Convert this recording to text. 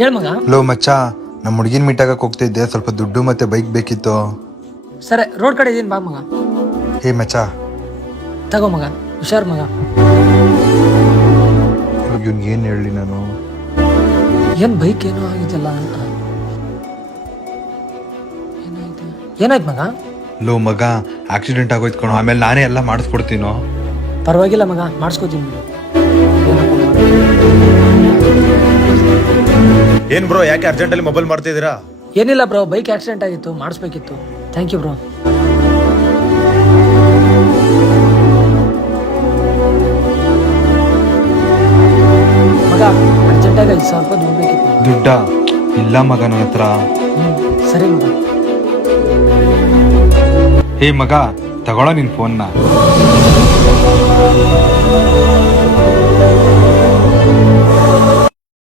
ಹೇಳ್ ಮಗ. ಲೋ ಮಚ್ಚ, ನಮ್ಮ ಹುಡುಗಿನ ಮೀಟಾಗಕ್ಕೆ ಹೋಗ್ತಿದ್ದೆ, ಸ್ವಲ್ಪ ದುಡ್ಡು ಮತ್ತೆ ಬೈಕ್ ಬೇಕಿತ್ತು. ಸರಿ, ರೋಡ್ ಕಡೆ ಇದೀನಿ ಬಾ ಮಗ. ಹೇ ಮಚ್ಚ, ತಗೋ ಮಗ, ಹುಷಾರ್ ಮಗ. ಇವ್ನಿಗೆ ಏನು ಹೇಳಿ ನಾನು? ಏನ್ ಬೈಕ್ ಏನೋ ಆಗಿದೆಲ್ಲ. ಏನಾಯ್ತು ಮಗ? ಲೋ ಮಗ, ಆಕ್ಸಿಡೆಂಟ್ ಆಗೋಯ್ತು ಕಣೋ, ಆಮೇಲೆ ನಾನೇ ಎಲ್ಲ ಮಾಡಿಸ್ಕೊಡ್ತೀನೋ. ಪರವಾಗಿಲ್ಲ ಮಗ, ಮಾಡಿಸ್ಕೋತೀನಿ. ಏನ್ ಬ್ರೋ, ಯಾಕೆ ಅರ್ಜೆಂಟಲ್ಲಿ ಮೊಬೈಲ್ ಮಾಡ್ತಿದ್ದೀರಾ? ಏನಿಲ್ಲ ಬ್ರೋ, ಬೈಕ್ ಆಕ್ಸಿಡೆಂಟ್ ಆಗಿತ್ತು, ಮಾಡಿಸ್ಬೇಕಿತ್ತು. Thank you bro. ಮಗ, ಅರ್ಜೆಂಟಾಗಿ 5,000 ರೂಪಾಯಿ ದುಡ್ಡು ಬೇಕಿತ್ತು. ದುಡ್ಡ ಇಲ್ಲ ಮಗ ನನ್ನ ಹತ್ರ. ಸರಿ ಮಗ. ಹೇ ಮಗ, ತಗೊಳ್ಳೋ ನಿನ್ ಫೋನ್ನ.